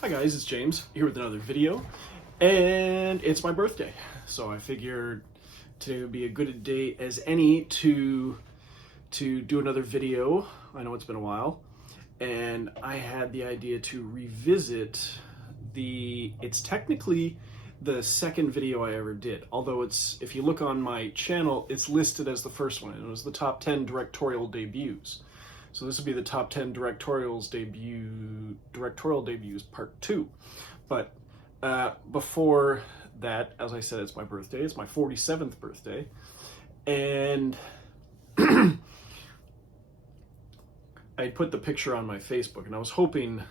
Hi guys, it's James here with another video, and it's my birthday, so I figured today would be a good day as any to do another video. I know it's been a while, and I had the idea to revisit it's technically the second video I ever did, although if you look on my channel, it's listed as the first one, and it was the top 10 directorial debuts. So this would be the top 10 directorial debuts part 2. But before that, as I said, it's my birthday. It's my 47th birthday. And I put the picture on my Facebook, and I was hoping,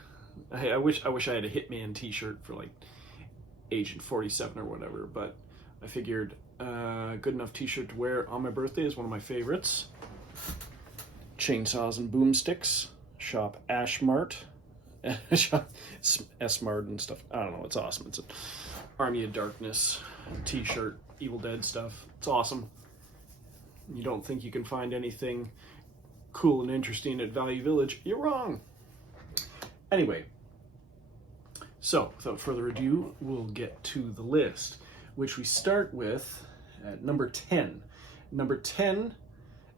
I wish I had a Hitman t-shirt for like Agent 47 or whatever, but I figured good enough t-shirt to wear on my birthday is one of my favorites. Chainsaws and boomsticks, shop Ashmart, shop S-Mart and stuff. I don't know, it's awesome. It's an Army of Darkness t-shirt, Evil Dead stuff. It's awesome. You don't think you can find anything cool and interesting at Value Village? You're wrong. Anyway, so without further ado, we'll get to the list, which we start with at number 10. Number 10.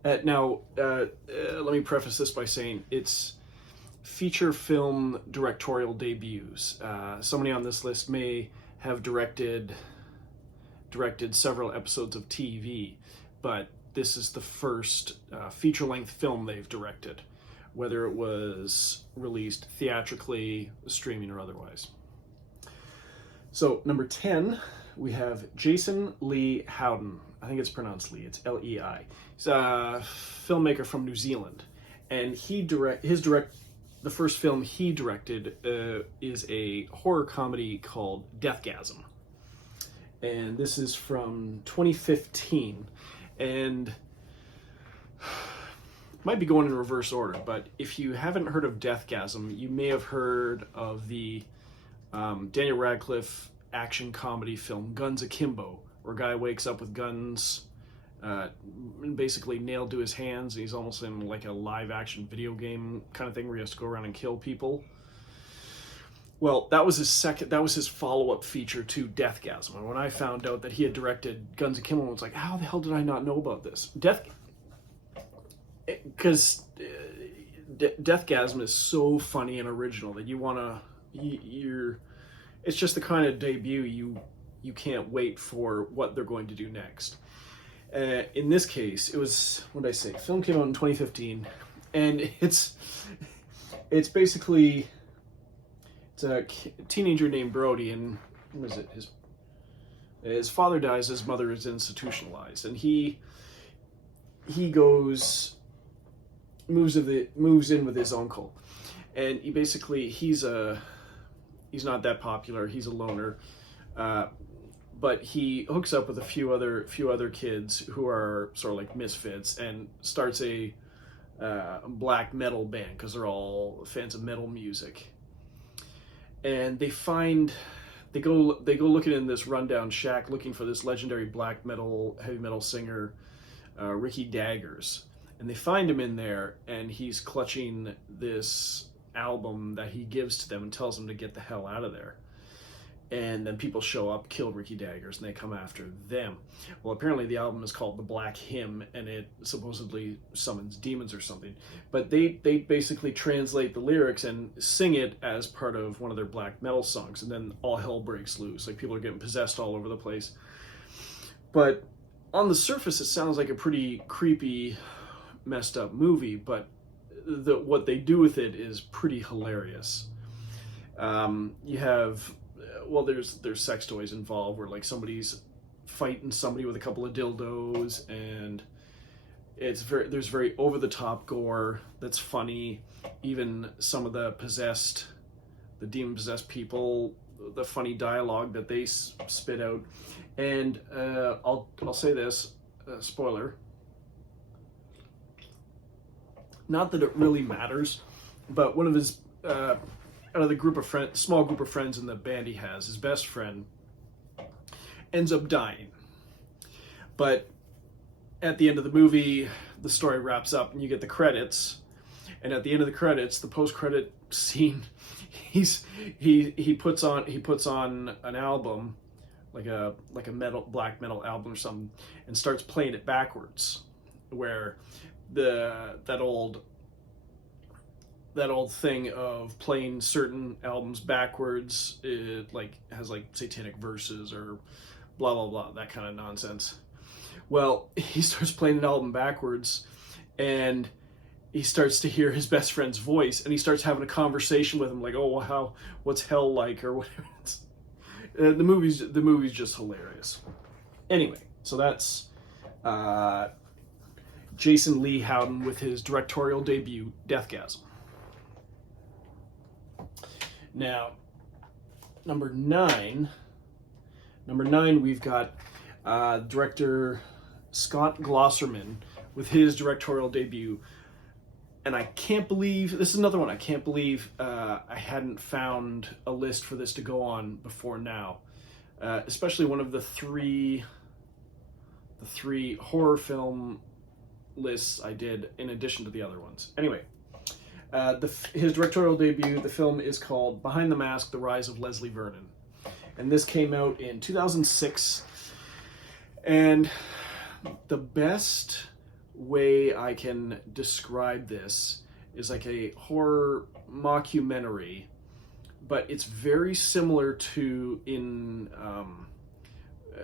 Let me preface this by saying it's feature film directorial debuts. Somebody on this list may have directed several episodes of TV, but this is the first feature-length film they've directed, whether it was released theatrically, streaming, or otherwise. So, number 10, we have Jason Lee Howden. I think it's pronounced Lee. It's L-E-I. He's a filmmaker from New Zealand, and the first film he directed is a horror comedy called Deathgasm, and this is from 2015. And might be going in reverse order, but if you haven't heard of Deathgasm, you may have heard of the Daniel Radcliffe action comedy film Guns Akimbo, where a guy wakes up with guns basically nailed to his hands, and he's almost in like a live action video game kind of thing where he has to go around and kill people. Well, that was his follow-up feature to Deathgasm. And when I found out that he had directed Guns Akimbo, I was like, how the hell did I not know about this? Because Deathgasm is so funny and original that it's just the kind of debut you can't wait for what they're going to do next. In this case, it was, what did I say? Film came out in 2015, and it's basically, it's a teenager named Brody, and what is it? His father dies, his mother is institutionalized, and he moves in with his uncle, and he's not that popular. He's a loner, but he hooks up with a few other kids who are sort of like misfits, and starts a black metal band because they're all fans of metal music. And they go looking in this rundown shack looking for this legendary black metal, heavy metal singer, Ricky Daggers. And they find him in there, and he's clutching this album that he gives to them and tells them to get the hell out of there. And then people show up, kill Ricky Daggers, and they come after them. Well, apparently the album is called The Black Hymn, and it supposedly summons demons or something. But they basically translate the lyrics and sing it as part of one of their black metal songs, and then all hell breaks loose. Like, people are getting possessed all over the place. But on the surface, it sounds like a pretty creepy, messed up movie, but what they do with it is pretty hilarious. You have, there's sex toys involved, where like somebody's fighting somebody with a couple of dildos, and there's very over the top gore that's funny. Even some of the demon possessed people, the funny dialogue that they spit out. And I'll say this, spoiler. Not that it really matters, but one of his out of the small group of friends in the band he has, his best friend ends up dying. But at the end of the movie, the story wraps up and you get the credits, And at the end of the credits, the post-credit scene, he puts on an album, like a black metal album or something, and starts playing it backwards, where that old thing of playing certain albums backwards, it has satanic verses or blah blah blah, that kind of nonsense. Well, he starts playing an album backwards, and he starts to hear his best friend's voice, and he starts having a conversation with him, like, "Oh, well, what's hell like?" or whatever. The movie's just hilarious. Anyway, so that's Jason Lee Howden with his directorial debut, Deathgasm. Now, number nine, we've got director Scott Glosserman with his directorial debut. And I can't believe, this is another one, I can't believe I hadn't found a list for this to go on before now. Especially one of the three horror film lists I did in addition to the other ones. Anyway, his directorial debut, the film is called Behind the Mask, The Rise of Leslie Vernon. And this came out in 2006. And the best way I can describe this is like a horror mockumentary, but it's very similar to in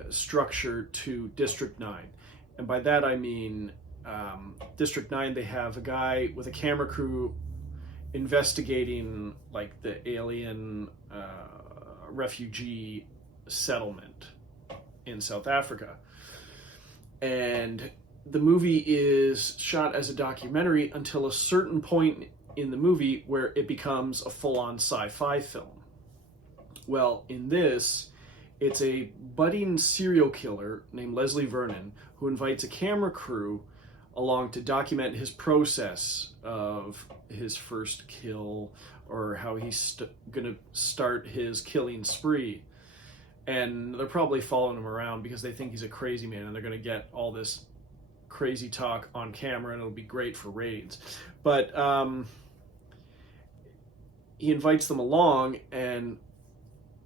structure to District 9. And by that I mean District 9, they have a guy with a camera crew investigating like the alien refugee settlement in South Africa. And the movie is shot as a documentary until a certain point in the movie where it becomes a full-on sci-fi film. Well, in this, it's a budding serial killer named Leslie Vernon who invites a camera crew along to document his process of his first kill, or how he's gonna start his killing spree. And they're probably following him around because they think he's a crazy man, and they're gonna get all this crazy talk on camera, and it'll be great for ratings. But he invites them along, and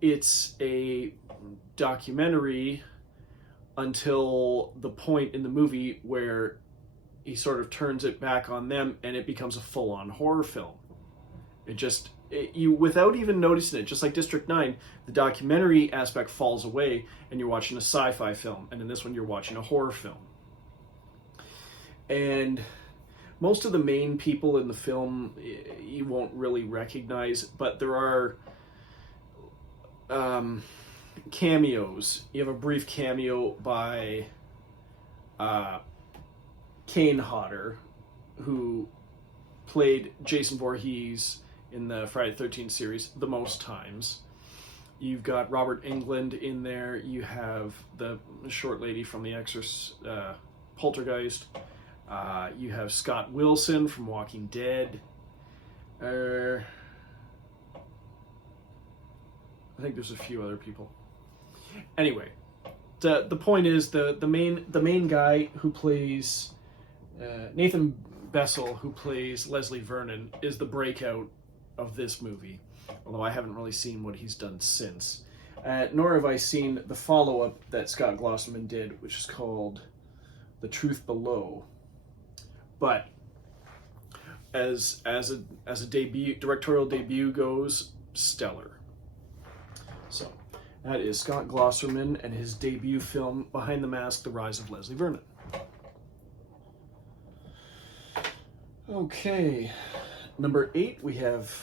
it's a documentary until the point in the movie where he sort of turns it back on them, and it becomes a full-on horror film. You without even noticing it, just like District 9, the documentary aspect falls away, and you're watching a sci-fi film, and in this one you're watching a horror film. And most of the main people in the film you won't really recognize, but there are cameos. You have a brief cameo by Kane Hodder, who played Jason Voorhees in the Friday the 13th series the most times. You've got Robert Englund in there. You have the short lady from The Exorcist, Poltergeist. You have Scott Wilson from Walking Dead. I think there's a few other people. Anyway, the point is the main guy who plays Nathan Bessel, who plays Leslie Vernon, is the breakout of this movie. Although I haven't really seen what he's done since. Nor have I seen the follow-up that Scott Glosserman did, which is called The Truth Below. But as a directorial debut goes, stellar. So that is Scott Glosserman and his debut film, Behind the Mask, The Rise of Leslie Vernon. Okay, number 8, we have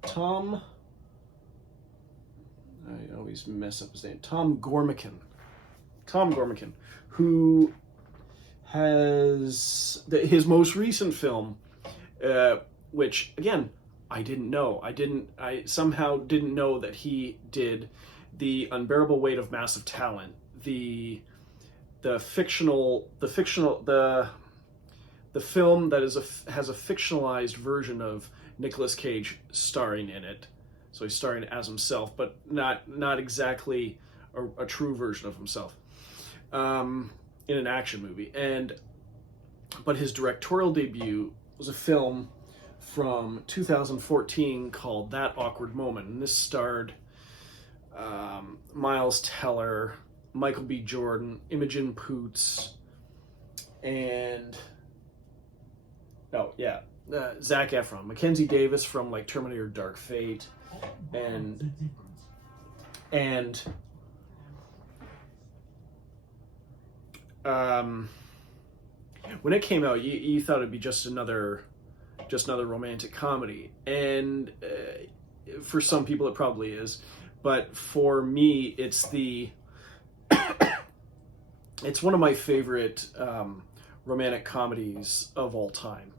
Tom, I always mess up his name, Tom Gormican, who has his most recent film, which, again, I somehow didn't know that he did The Unbearable Weight of Massive Talent, the film that has a fictionalized version of Nicolas Cage starring in it. So he's starring as himself, but not exactly a true version of himself, in an action movie. But his directorial debut was a film from 2014 called That Awkward Moment. And this starred Miles Teller, Michael B. Jordan, Imogen Poots, and Zac Efron, Mackenzie Davis from like Terminator Dark Fate, and when it came out, you thought it'd be just another romantic comedy, and for some people it probably is, but for me it's it's one of my favorite romantic comedies of all time.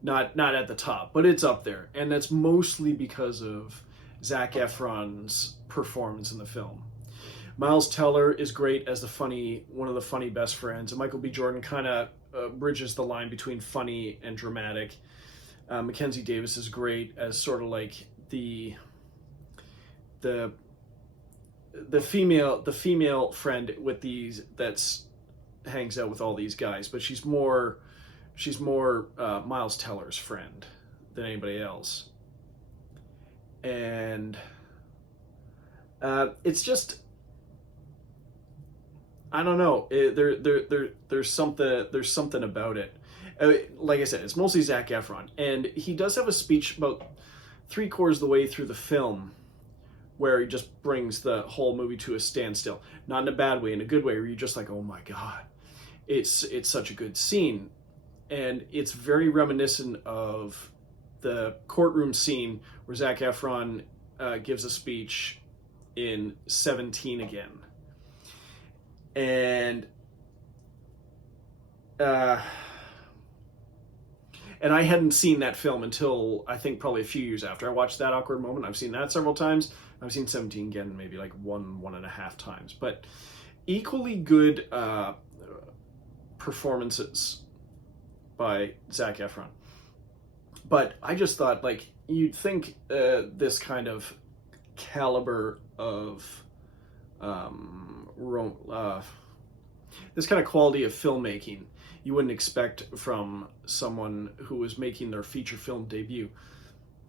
Not at the top, but it's up there, and that's mostly because of Zac Efron's performance in the film. Miles Teller is great as one of the funny best friends, and Michael B. Jordan kind of bridges the line between funny and dramatic. Mackenzie Davis is great as sort of like the female friend with these that's hangs out with all these guys, but she's more Miles Teller's friend than anybody else, and it's just, I don't know. There's something about it. Like I said, it's mostly Zac Efron, and he does have a speech about 3/4 of the way through the film where he just brings the whole movie to a standstill. Not in a bad way, in a good way, where you're just like, oh my god, it's such a good scene, and it's very reminiscent of the courtroom scene where Zac Efron gives a speech in 17 again. And I hadn't seen that film until I think probably a few years after I watched That Awkward Moment. I've seen that several times. I've seen 17 again maybe like one and a half times. But equally good performances by Zac Efron. But I just thought, like, you'd think this kind of caliber of this kind of quality of filmmaking you wouldn't expect from someone who was making their feature film debut,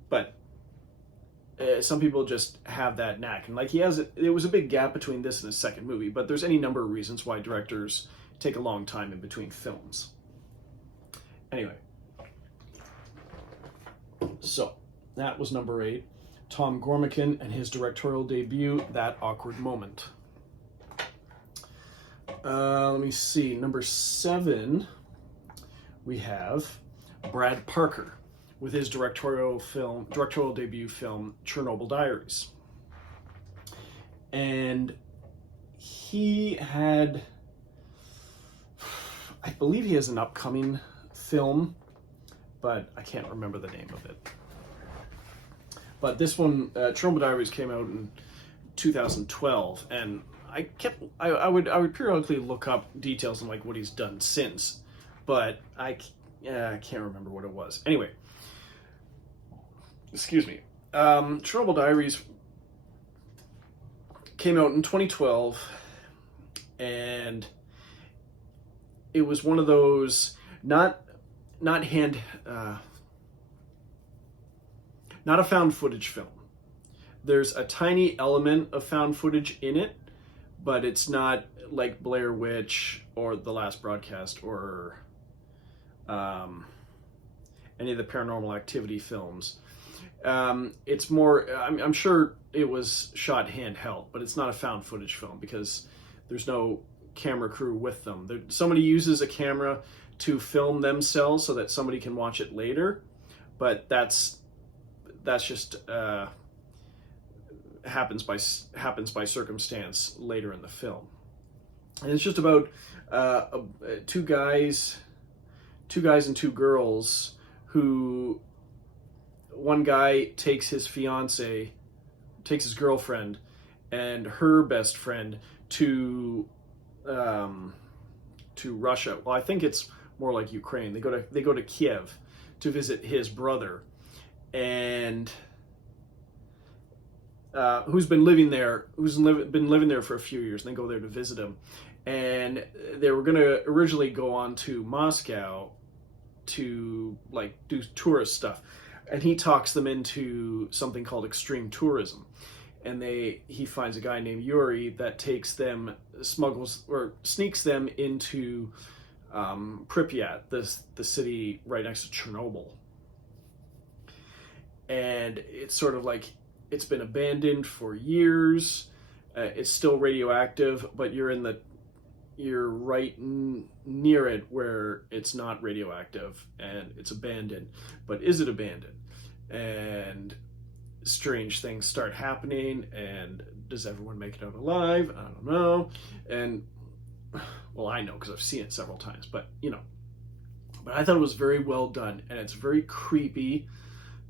but some people just have that knack, and like there was a big gap between this and his second movie, but there's any number of reasons why directors take a long time in between films. Anyway, so that was number 8, Tom Gormican and his directorial debut, That Awkward Moment. Let me see. Number 7, we have Brad Parker with his directorial debut film, Chernobyl Diaries. And he had, I believe he has an upcoming film, but I can't remember the name of it. But this one, Chernobyl Diaries, came out in 2012, and I would periodically look up details on like what he's done since, but I can't remember what it was. Anyway, excuse me. Chernobyl Diaries came out in 2012, and it was one of those not a found footage film. There's a tiny element of found footage in it, but it's not like Blair Witch or The Last Broadcast or any of the Paranormal Activity films. It's more, I'm sure it was shot handheld, but it's not a found footage film because there's no camera crew with them. Somebody uses a camera to film themselves so that somebody can watch it later, but that's just happens by circumstance later in the film. And it's just about two guys and two girls who, one guy takes his girlfriend and her best friend to Russia. Well, I think it's more like Ukraine. They go to Kiev to visit his brother, and who's been living there for a few years, and they go there to visit him. And they were going to originally go on to Moscow to like do tourist stuff, and he talks them into something called extreme tourism. And he finds a guy named Yuri that takes them, smuggles or sneaks them into Pripyat, the city right next to Chernobyl. And it's sort of like it's been abandoned for years. It's still radioactive, but you're right near it where it's not radioactive and it's abandoned. But is it abandoned? And strange things start happening, and does everyone make it out alive? I don't know. And well, I know because I've seen it several times, but but I thought it was very well done, and it's very creepy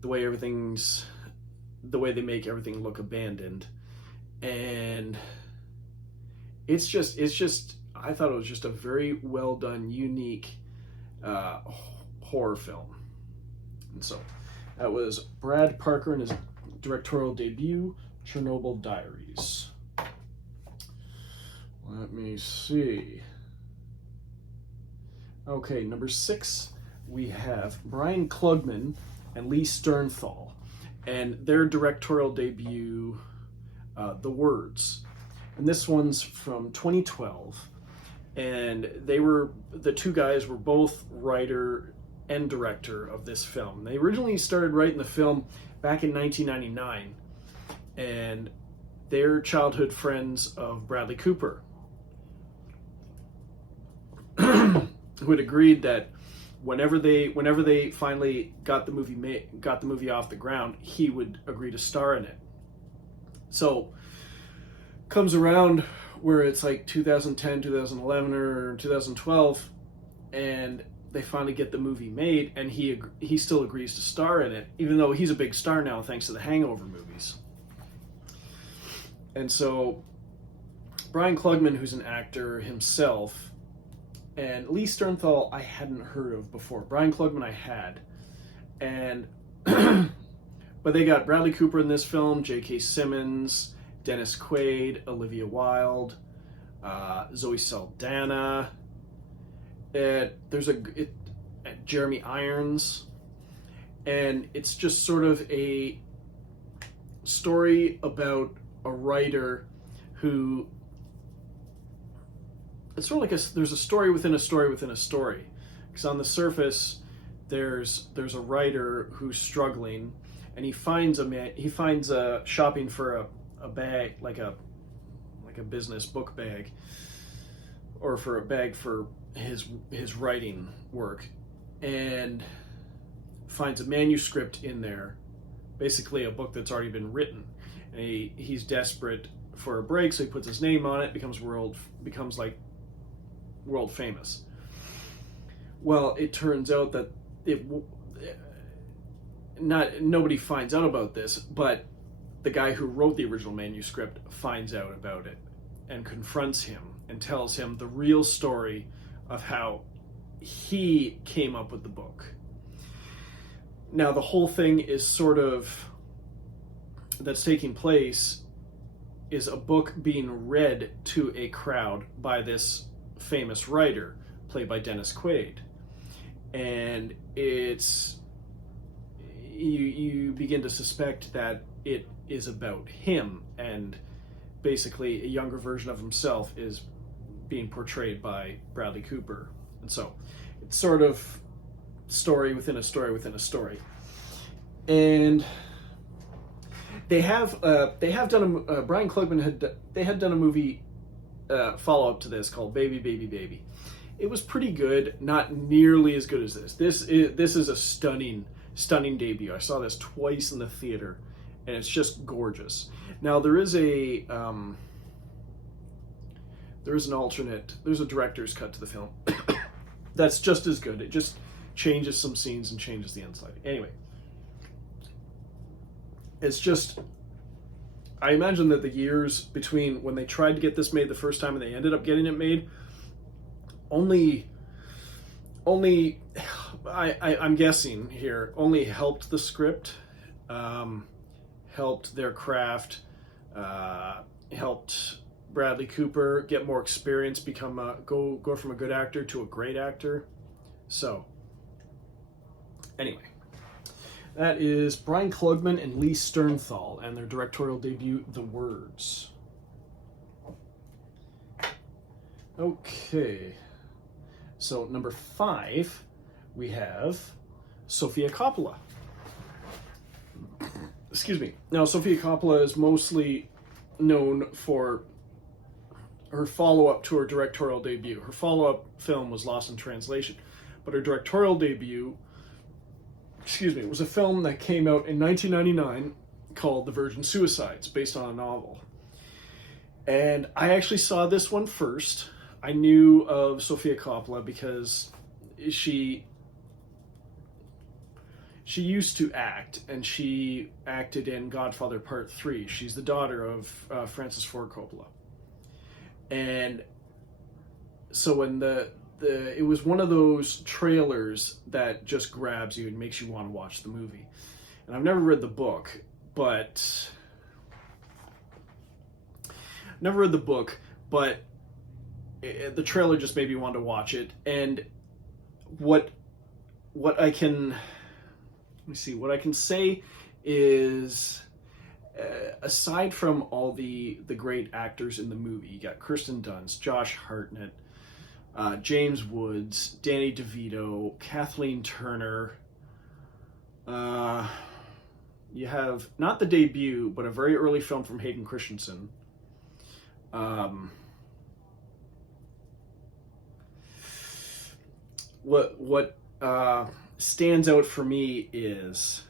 the way they make everything look abandoned. And it's just I thought it was just a very well done, unique horror film. And so that was Brad Parker and his directorial debut, Chernobyl Diaries. Let me see. Okay, number 6, we have Brian Klugman and Lee Sternthal, and their directorial debut, The Words. And this one's from 2012, and the two guys were both writer and director of this film. They originally started writing the film back in 1999, and they're childhood friends of Bradley Cooper, who had agreed that whenever they finally got the movie off the ground, he would agree to star in it. So comes around where it's like 2010, 2011, or 2012, and they finally get the movie made, and he still agrees to star in it, even though he's a big star now thanks to the Hangover movies. And so Brian Klugman, who's an actor himself, and Lee Sternthal I hadn't heard of before. Brian Klugman I had. And but they got Bradley Cooper in this film, J.K. Simmons, Dennis Quaid, Olivia Wilde, Zoe Saldana. There's Jeremy Irons, and it's just sort of a story about a writer who, it's sort of like there's a story within a story within a story. Because on the surface, there's a writer who's struggling, and he finds shopping for a bag, like a business book bag, or for a bag for his writing work, and finds a manuscript in there, basically a book that's already been written. And he's desperate for a break, so he puts his name on it, becomes like world famous. Well, it turns out that nobody finds out about this, but the guy who wrote the original manuscript finds out about it and confronts him and tells him the real story of how he came up with the book. Now, the whole thing is that's taking place is a book being read to a crowd by this famous writer, played by Dennis Quaid. And you begin to suspect that it is about him, and basically a younger version of himself is being portrayed by Bradley Cooper. And so it's sort of story within a story within a story. And they have done Brian Klugman had done a movie follow-up to this called Baby Baby Baby. It was pretty good, not nearly as good as this. This is a stunning debut. I saw this twice in the theater, and it's just gorgeous. Now there's a director's cut to the film that's just as good. It just changes some scenes and changes the inside. Anyway, it's just, I imagine that the years between when they tried to get this made the first time and they ended up getting it made, I'm guessing here, only helped the script, helped their craft, helped Bradley Cooper get more experience, go from a good actor to a great actor. So Anyway, that is Brian Klugman and Lee Sternthal and their directorial debut, The Words. Okay, so number 5, we have Sofia Coppola. Excuse me. Now, Sofia Coppola is mostly known for her follow-up to her directorial debut. Her follow-up film was Lost in Translation, but her directorial debut, was a film that came out in 1999 called The Virgin Suicides, based on a novel. And I actually saw this one first. I knew of Sofia Coppola because she used to act, and she acted in Godfather Part 3. She's the daughter of Francis Ford Coppola. And so when it was one of those trailers that just grabs you and makes you want to watch the movie. And I've never read the book, but the trailer just made me want to watch it. And what I can say is, aside from all the great actors in the movie, you got Kirsten Dunst, Josh Hartnett, James Woods, Danny DeVito, Kathleen Turner. You have not the debut, but a very early film from Hayden Christensen. What stands out for me is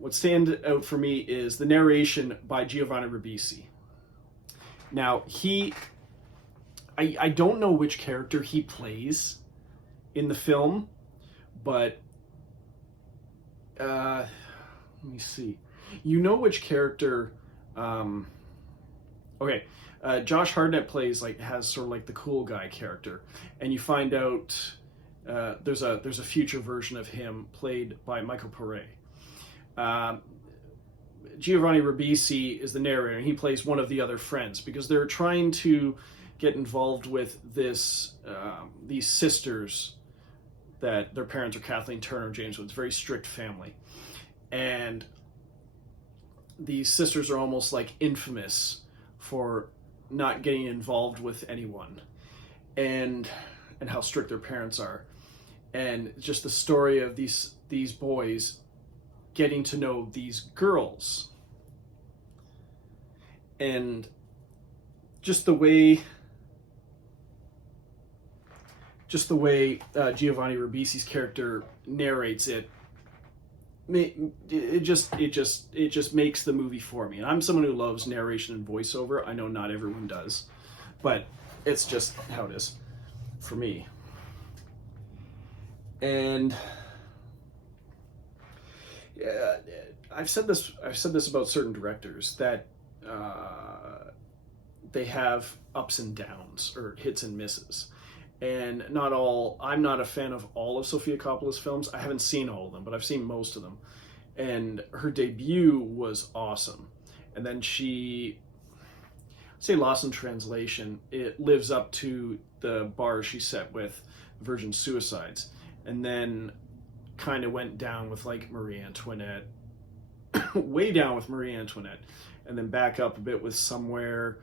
the narration by Giovanni Ribisi. Now, I don't know which character he plays in the film, but let me see. You know which character? Josh Hartnett has sort of like the cool guy character, and you find out there's a future version of him played by Michael Pare. Giovanni Ribisi is the narrator, and he plays one of the other friends because they're trying to get involved with these sisters that their parents are Kathleen Turner and James Woods, very strict family. And these sisters are almost like infamous for not getting involved with anyone, and how strict their parents are. And just the story of these boys getting to know these girls, and just the way Giovanni Ribisi's character narrates it just makes the movie for me. And I'm someone who loves narration and voiceover. I know not everyone does, but it's just how it is for me. And I've said this about certain directors, that they have ups and downs, or hits and misses. And I'm not a fan of all of Sofia Coppola's films. I haven't seen all of them, but I've seen most of them. And her debut was awesome. And then Lost in Translation, it lives up to the bar she set with Virgin Suicides. And then kind of went down with like Marie Antoinette, way down with Marie Antoinette. And then back up a bit with Somewhere,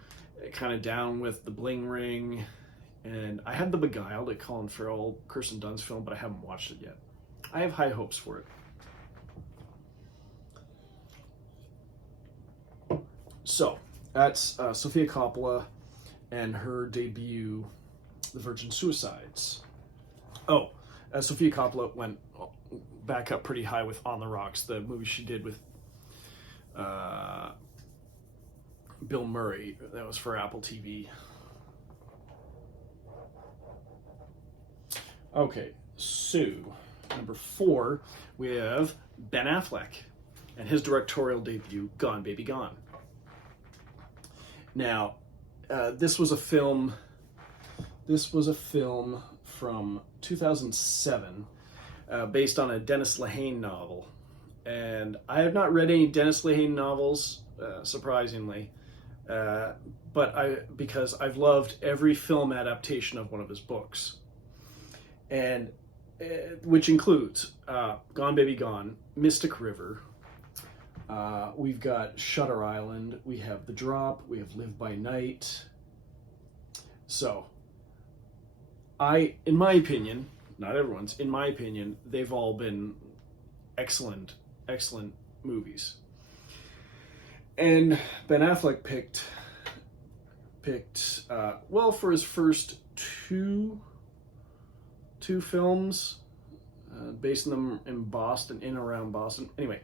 kind of down with The Bling Ring. And I had The Beguiled, a Colin Farrell, Kirsten Dunst film, but I haven't watched it yet. I have high hopes for it. So, that's Sofia Coppola and her debut, The Virgin Suicides. Oh, Sofia Coppola went back up pretty high with On the Rocks, the movie she did with Bill Murray. That was for Apple TV. Okay, so number 4, we have Ben Affleck and his directorial debut, Gone Baby Gone. Now, this was a film from 2007, based on a Dennis Lehane novel. And I have not read any Dennis Lehane novels, surprisingly, because I've loved every film adaptation of one of his books. And which includes Gone Baby Gone, Mystic River. We've got Shutter Island. We have The Drop. We have Live by Night. So, in my opinion, not everyone's, in my opinion, they've all been excellent, excellent movies. And Ben Affleck picked well, for his first two films, basing them in Boston, in and around Boston. Anyway,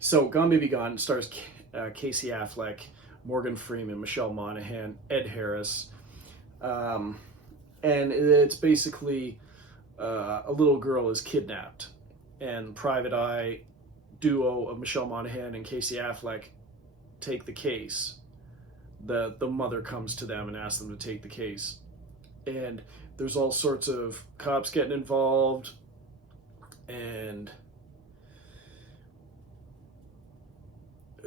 so Gone Baby Gone stars Casey Affleck, Morgan Freeman, Michelle Monaghan, Ed Harris, and it's basically a little girl is kidnapped, and private eye duo of Michelle Monaghan and Casey Affleck take the case. The mother comes to them and asks them to take the case, and there's all sorts of cops getting involved, and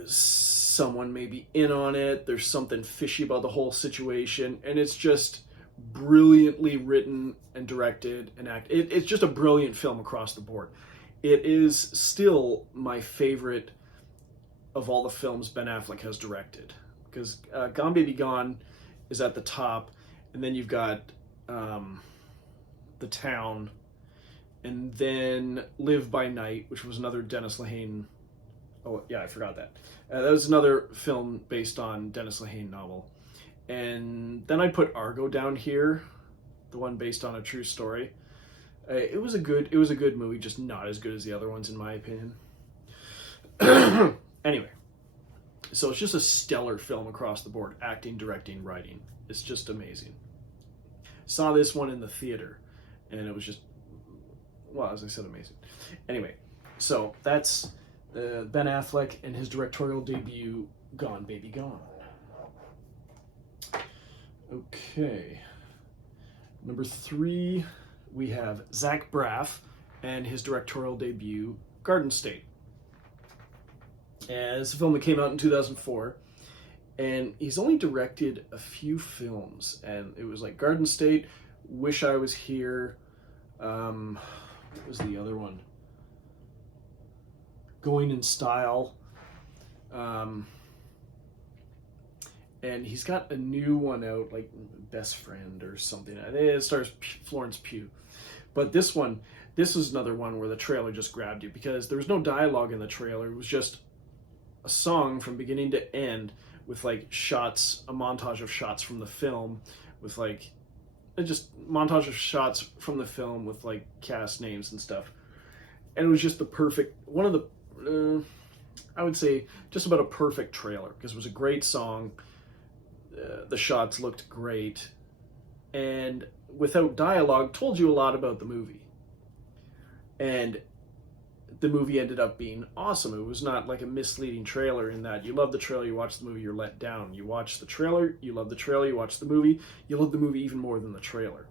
someone may be in on it. There's something fishy about the whole situation, and it's just brilliantly written and directed and acted. It's just a brilliant film across the board. It is still my favorite of all the films Ben Affleck has directed, because Gone Baby Gone is at the top, and then you've got The Town, and then Live by Night, which was another Dennis Lehane. Oh yeah, I forgot that. That was another film based on Dennis Lehane novel. And then I put Argo down here, the one based on a true story. It was a good movie, just not as good as the other ones in my opinion. Anyway, so it's just a stellar film across the board. Acting, directing, writing. It's just amazing. Saw this one in the theater, and it was just, well, as I said, amazing. Anyway, so that's Ben Affleck and his directorial debut, Gone Baby Gone. Okay. Number 3, we have Zach Braff and his directorial debut, Garden State. And it's a film that came out in 2004, and he's only directed a few films, and it was like Garden State, Wish I Was Here, what was the other one? Going in Style, and he's got a new one out, like Best Friend or something. I think it stars Florence Pugh. But this was another one where the trailer just grabbed you, because there was no dialogue in the trailer. It was just a song from beginning to end with like shots, a montage of shots from the film, with like just montage of shots from the film with like cast names and stuff. And it was just the perfect, one of the, I would say just about a perfect trailer, because it was a great song. The shots looked great, and without dialogue, told you a lot about the movie. And the movie ended up being awesome. It was not like a misleading trailer in that you love the trailer, you watch the movie, you're let down. You watch the trailer, you love the trailer, you watch the movie, you love the movie even more than the trailer.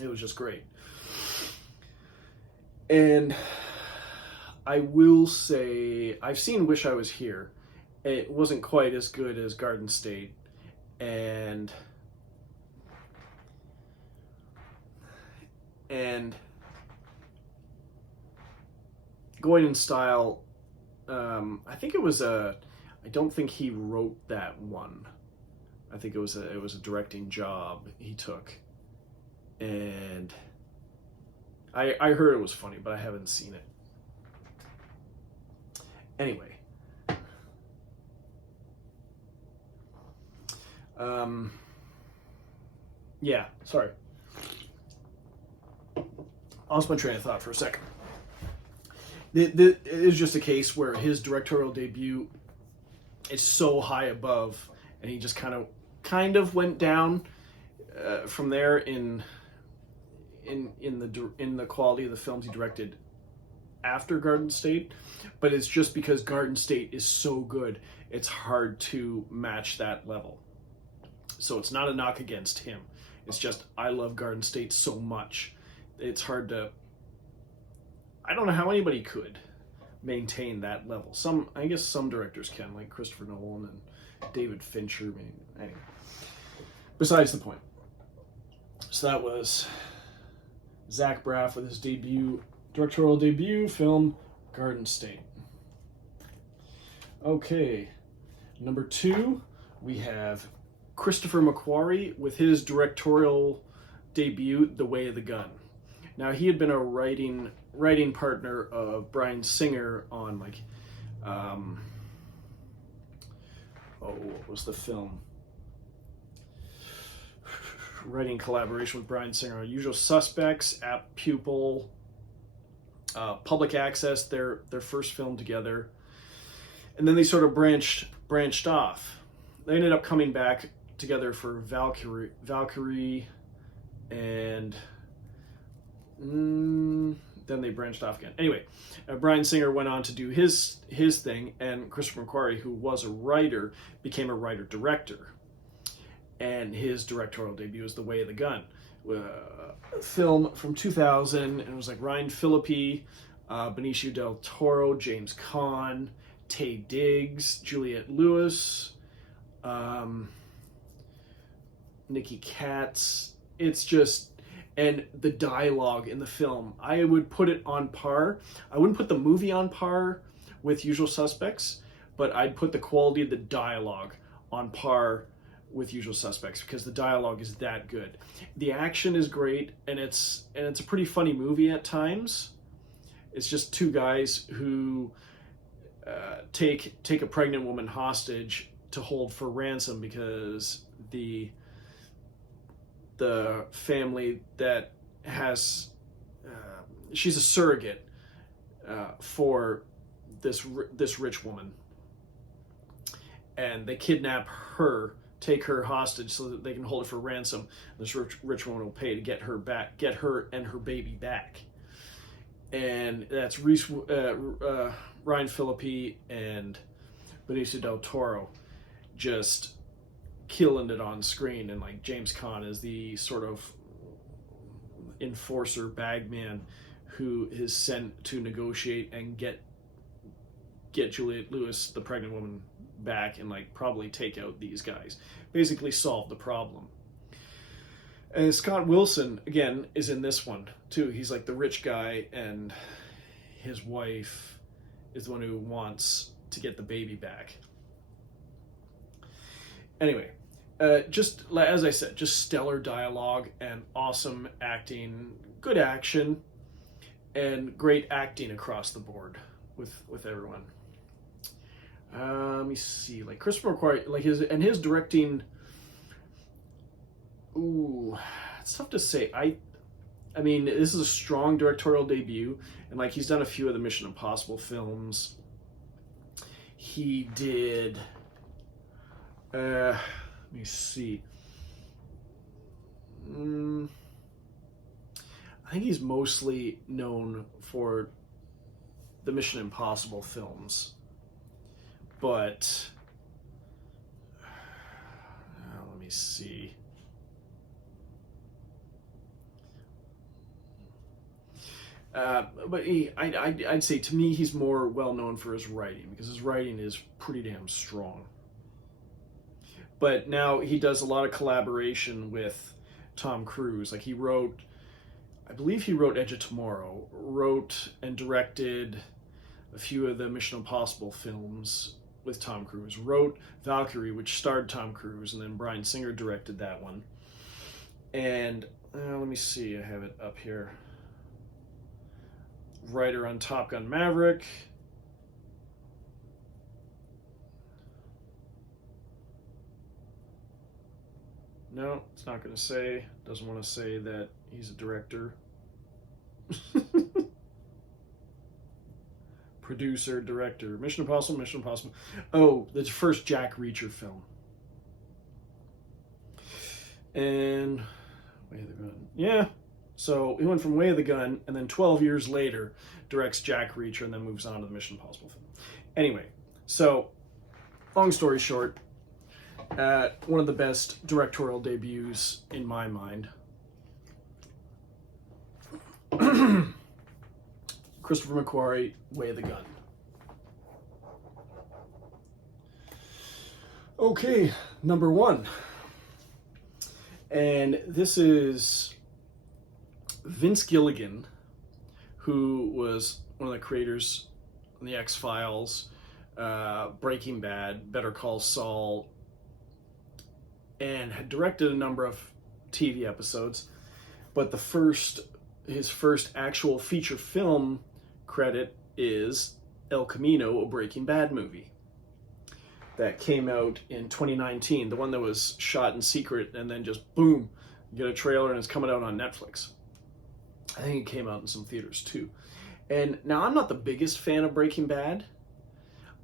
It was just great. And I will say, I've seen Wish I Was Here. It wasn't quite as good as Garden State. And Going in Style, I think it was I don't think he wrote that one. I think it was a directing job he took. And I heard it was funny, but I haven't seen it. Anyway. Yeah, sorry. I lost my train of thought for a second. It is just a case where his directorial debut is so high above, and he just kind of went down from there in the quality of the films he directed after Garden State. But it's just because Garden State is so good, it's hard to match that level. So it's not a knock against him. It's just, I love Garden State so much. It's hard to, I don't know how anybody could maintain that level. I guess some directors can, like Christopher Nolan and David Fincher, maybe. Anyway, besides the point. So that was Zach Braff with his directorial debut film, Garden State. Okay, number 2, we have Christopher McQuarrie with his directorial debut, The Way of the Gun. Now, he had been a writing partner of Bryan Singer on, like, what was the film? Writing collaboration with Bryan Singer on Usual Suspects, Apt Pupil, Public Access, their first film together. And then they sort of branched off. They ended up coming back together for Valkyrie, and then they branched off again. Anyway, Bryan Singer went on to do his thing, and Christopher McQuarrie, who was a writer, became a writer-director. And his directorial debut is The Way of the Gun, a film from 2000, and it was like Ryan Phillippe, Benicio del Toro, James Caan, Taye Diggs, Juliette Lewis, Nikki Katz. It's just, and the dialogue in the film, I would put it on par. I wouldn't put the movie on par with Usual Suspects, but I'd put the quality of the dialogue on par with Usual Suspects, because the dialogue is that good. The action is great, and it's a pretty funny movie at times. It's just two guys who take a pregnant woman hostage to hold for ransom, because the family that has she's a surrogate for this rich woman, and they kidnap her, take her hostage so that they can hold her for ransom. This rich woman will pay to get her and her baby back. And that's Ryan Phillippe and Benicio del Toro just killing it on screen, and like James Caan is the sort of enforcer bagman who is sent to negotiate and get Juliette Lewis, the pregnant woman, back, and like probably take out these guys, basically solve the problem. And Scott Wilson again is in this one too. He's like the rich guy, and his wife is the one who wants to get the baby back. Anyway, just as I said, just stellar dialogue and awesome acting, good action, and great acting across the board with everyone. Let me see, like Christopher McQuarrie, like his directing. Ooh, it's tough to say. I mean, this is a strong directorial debut, and like he's done a few of the Mission Impossible films. He did. Let me see. I think he's mostly known for the Mission Impossible films, but let me see. But I'd say to me he's more well known for his writing, because his writing is pretty damn strong. But now he does a lot of collaboration with Tom Cruise. Like I believe he wrote Edge of Tomorrow, wrote and directed a few of the Mission Impossible films with Tom Cruise, wrote Valkyrie, which starred Tom Cruise, and then Bryan Singer directed that one. And let me see, I have it up here. Writer on Top Gun Maverick. No, it's not going to say. Doesn't want to say that he's a director. Producer, director. Mission Impossible. Oh, the first Jack Reacher film. And Way of the Gun. Yeah. So he went from Way of the Gun, and then 12 years later directs Jack Reacher, and then moves on to the Mission Impossible film. Anyway, so long story short, one of the best directorial debuts in my mind. Christopher McQuarrie, Way of the Gun. Okay, number 1. And this is Vince Gilligan, who was one of the creators on the X-Files, Breaking Bad, Better Call Saul, and had directed a number of TV episodes, but his first actual feature film credit is El Camino, a Breaking Bad movie that came out in 2019, the one that was shot in secret and then just boom, you get a trailer and it's coming out on Netflix. I think it came out in some theaters too. And now I'm not the biggest fan of Breaking Bad.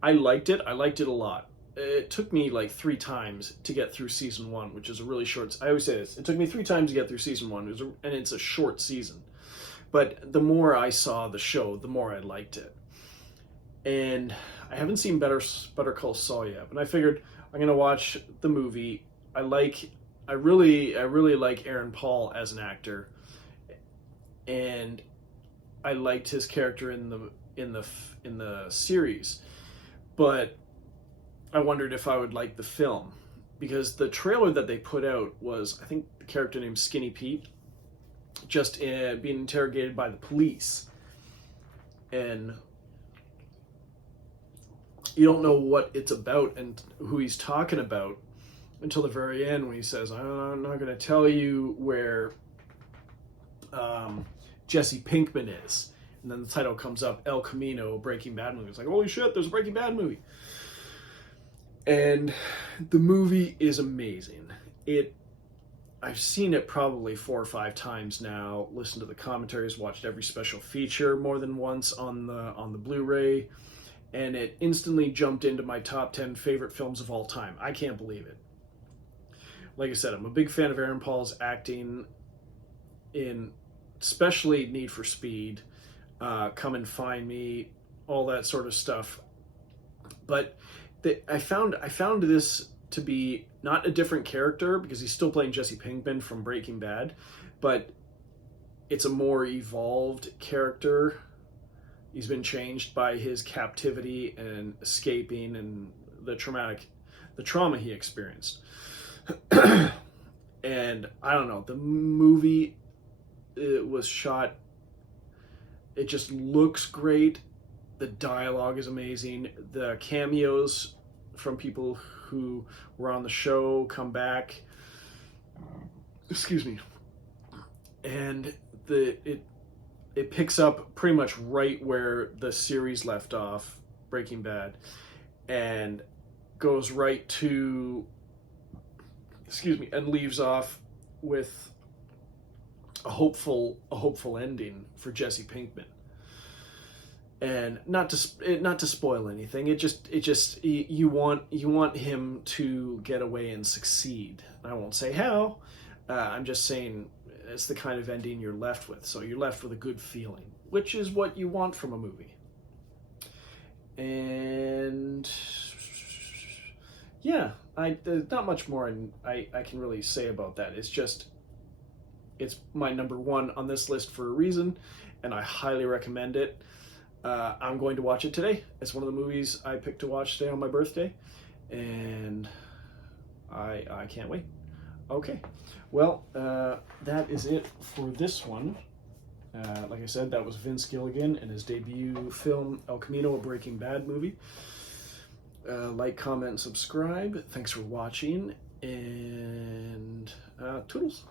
I liked it a lot. It took me like 3 times to get through season 1, which is a really short. I always say this. It took me 3 times to get through season 1, and it's a short season. But the more I saw the show, the more I liked it. And I haven't seen Better Call Saul yet, but I figured I'm gonna watch the movie. I really like Aaron Paul as an actor, and I liked his character in the series, but I wondered if I would like the film, because the trailer that they put out was, I think, the character named Skinny Pete just being interrogated by the police, and you don't know what it's about and who he's talking about until the very end, when he says, "I'm not going to tell you where Jesse Pinkman is," and then the title comes up, El Camino, Breaking Bad movie. It's like, holy shit, there's a Breaking Bad movie. And the movie is amazing. I've seen it probably 4 or 5 times now, listened to the commentaries, watched every special feature more than once on the Blu-ray, and it instantly jumped into my top 10 favorite films of all time. I can't believe it. Like I said, I'm a big fan of Aaron Paul's acting in especially Need for Speed, Come and Find Me, all that sort of stuff. But I found this to be not a different character, because he's still playing Jesse Pinkman from Breaking Bad, but it's a more evolved character. He's been changed by his captivity and escaping and the trauma he experienced. And I don't know, the movie, it was shot, it just looks great. The dialogue is amazing. The cameos from people who were on the show come back. Excuse me. And it picks up pretty much right where the series left off, Breaking Bad, and goes right to, and leaves off with a hopeful ending for Jesse Pinkman. And not to spoil anything, you want him to get away and succeed. I won't say how. I'm just saying it's the kind of ending you're left with. So you're left with a good feeling, which is what you want from a movie. And yeah, there's not much more I can really say about that. It's my number 1 on this list for a reason, and I highly recommend it. I'm going to watch it today. It's one of the movies I picked to watch today on my birthday, and I can't wait. Okay, well, that is it for this one. Like I said, that was Vince Gilligan and his debut film, El Camino, a Breaking Bad movie. Like, comment, subscribe. Thanks for watching, and toodles.